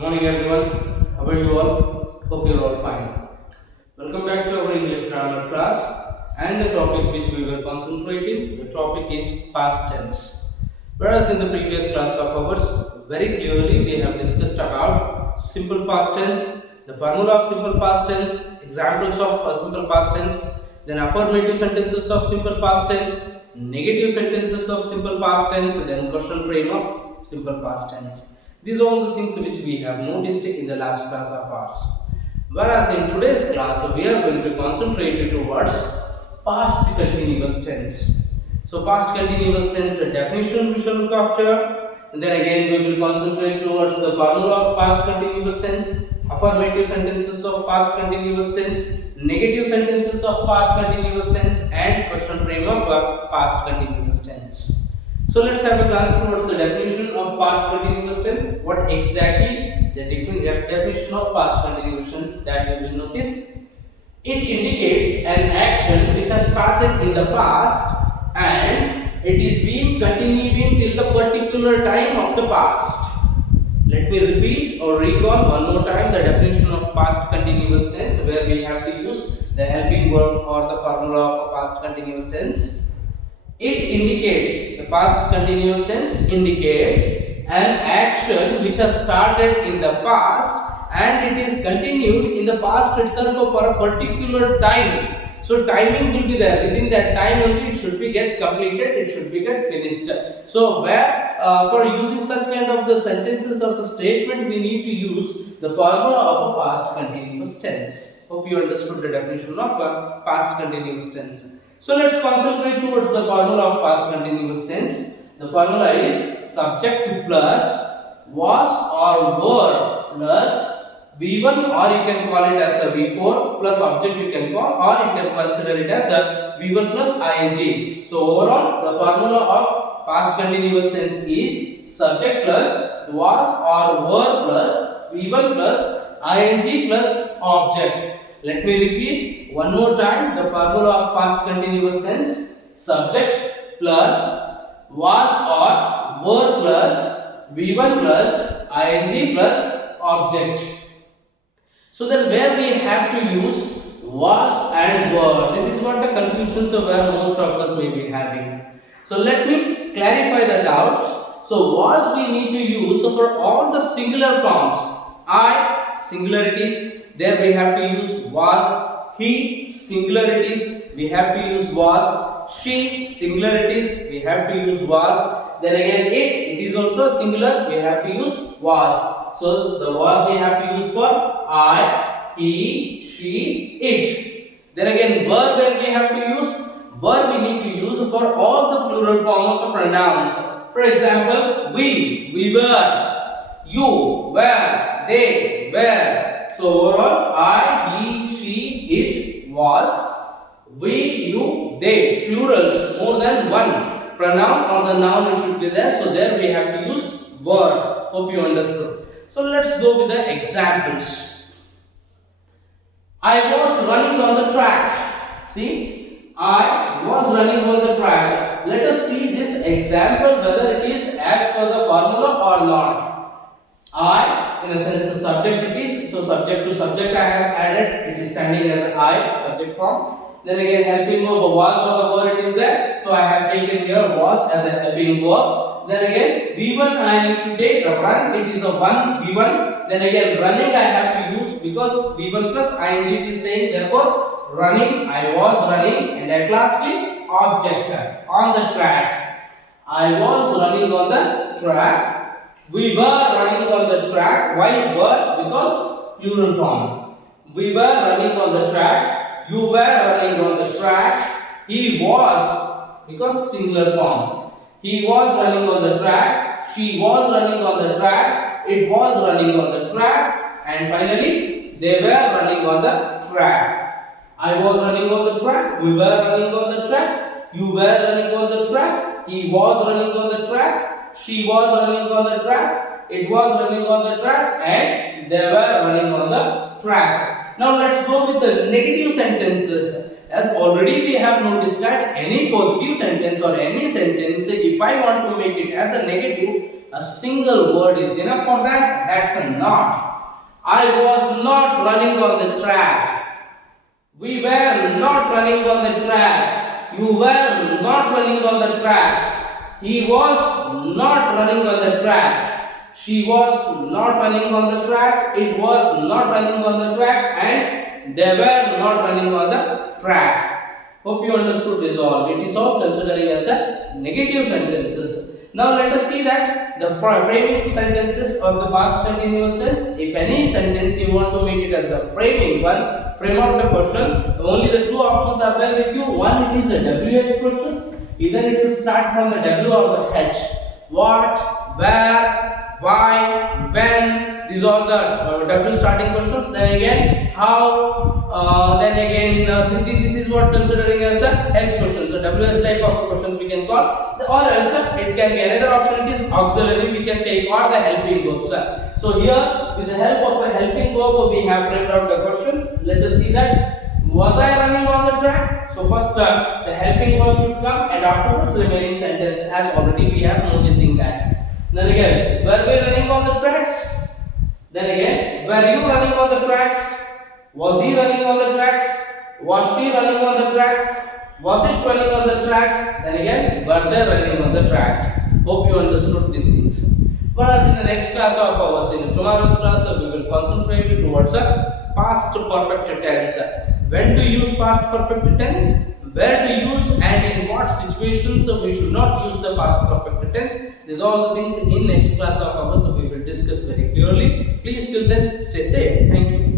Morning everyone, how are you all? Hope you are all fine. Welcome back to our English grammar class and the topic which we will concentrate the topic is past tense. Whereas in the previous class of ours, very clearly we have discussed about simple past tense, the formula of simple past tense, examples of simple past tense, then affirmative sentences of simple past tense, negative sentences of simple past tense, then question frame of simple past tense. These are all the things which we have noticed in the last class of ours. Whereas in today's class, we are going to concentrate towards past continuous tense. So, past continuous tense definition we shall look after. And then again, we will concentrate towards the formula of past continuous tense, affirmative sentences of past continuous tense, negative sentences of past continuous tense, and question frame of past continuous tense. So let's have a glance towards the definition of past continuous tense. What exactly the definition of past continuous tense that we will notice? It indicates an action which has started in the past and it is being continuing till the particular time of the past. Let me repeat or recall one more time the definition of past continuous tense, where we have to use the helping verb or the formula of a past continuous tense. It indicates, the past continuous tense indicates an action which has started in the past and it is continued in the past itself for a particular time. So timing will be there, within that time only it should be get completed, it should be get finished. So where for using such kind of the sentences or the statement, we need to use the formula of a past continuous tense. Hope you understood the definition of a past continuous tense. So let's concentrate towards the formula of past continuous tense. The formula is subject plus was or were plus V1, or you can call it as a V4 plus object you can call, or you can consider it as a V1 plus ing. So overall the formula of past continuous tense is subject plus was or were plus V1 plus ing plus object. Let me repeat one more time the formula of past continuous tense: subject plus was or were plus V1 plus ing plus object. So then where we have to use was and were, this is what the confusions of where most of us may be having. So let me clarify the doubts. So was we need to use for all the singular forms. I, singularities, there we have to use was. He, singularities, we have to use was. She, singularities, we have to use was. Then again it is also a singular, we have to use was. So the was we have to use for I, he, she, it. Then again were, where we have to use, were we need to use for all the plural form of pronouns. For example, we were, you were, they were. So overall I, he, she, it, was, we, you, they, plurals, more than one pronoun or the noun it should be there. So there we have to use were. Hope you understood. So let's go with the examples. I was running on the track. See, I was running on the track. Let us see this example whether it is as per the formula or not. I, in a sense, a subject it is. So subject to subject I have added. It is standing as I, subject form. Then again helping verb was or the word it is there. So I have taken here was as a helping verb. Then again V1 I need to take a run, it is a one V1. Then again running I have to use because V1 plus ing it is saying, therefore running, I was running. And at lastly object on the track. I was running on the track. We were running on the track. Why were? Because plural form. We were running on the track. You were running on the track. He was, because singular form. He was running on the track. She was running on the track. It was running on the track. And finally, they were running on the track. I was running on the track. We were running on the track. You were running on the track. He was running on the track. She was running on the track. It was running on the track. And they were running on the track. Now let's go with the negative sentences. As already we have noticed that any positive sentence or any sentence, if I want to make it as a negative, A single word is enough for that. That's a not. I was not running on the track. We were not running on the track. You were not running on the track. He was not running on the track. She was not running on the track. It was not running on the track. And they were not running on the track. Hope you understood this all. It is all considering as a negative sentences. Now let us see that the framing sentences of the past continuous tense. If any sentence you want to make it as a framing one, frame out the question. Only the two options are there with you. One, it is a WH questions. Either it should start from the W or the H. What, where, why, when. These are the W starting questions. Then again, how. Then again, this is what considering as a H question. So WH type of questions we can call. Or else it can be another option. It is auxiliary. We can take or the helping verbs. So here, with the help of a helping verb, we have framed out the questions. Let us see that. Was I running on the track? So first, the helping verb should come, and afterwards the remaining sentence, as already we have noticing that. Then again, were we running on the tracks? Then again, were you running on the tracks? Was he running on the tracks? Was she running on the track? Was it running on the track? Then again, were they running on the track? Hope you understood these things. Whereas in the next class of ours, in tomorrow's class, we will concentrate towards a past perfect tense. When to use past perfect tense? Where to use and in what situations we should not use the past perfect tense. These are all the things in next class of ours we will discuss very clearly. Please till then stay safe. Thank you.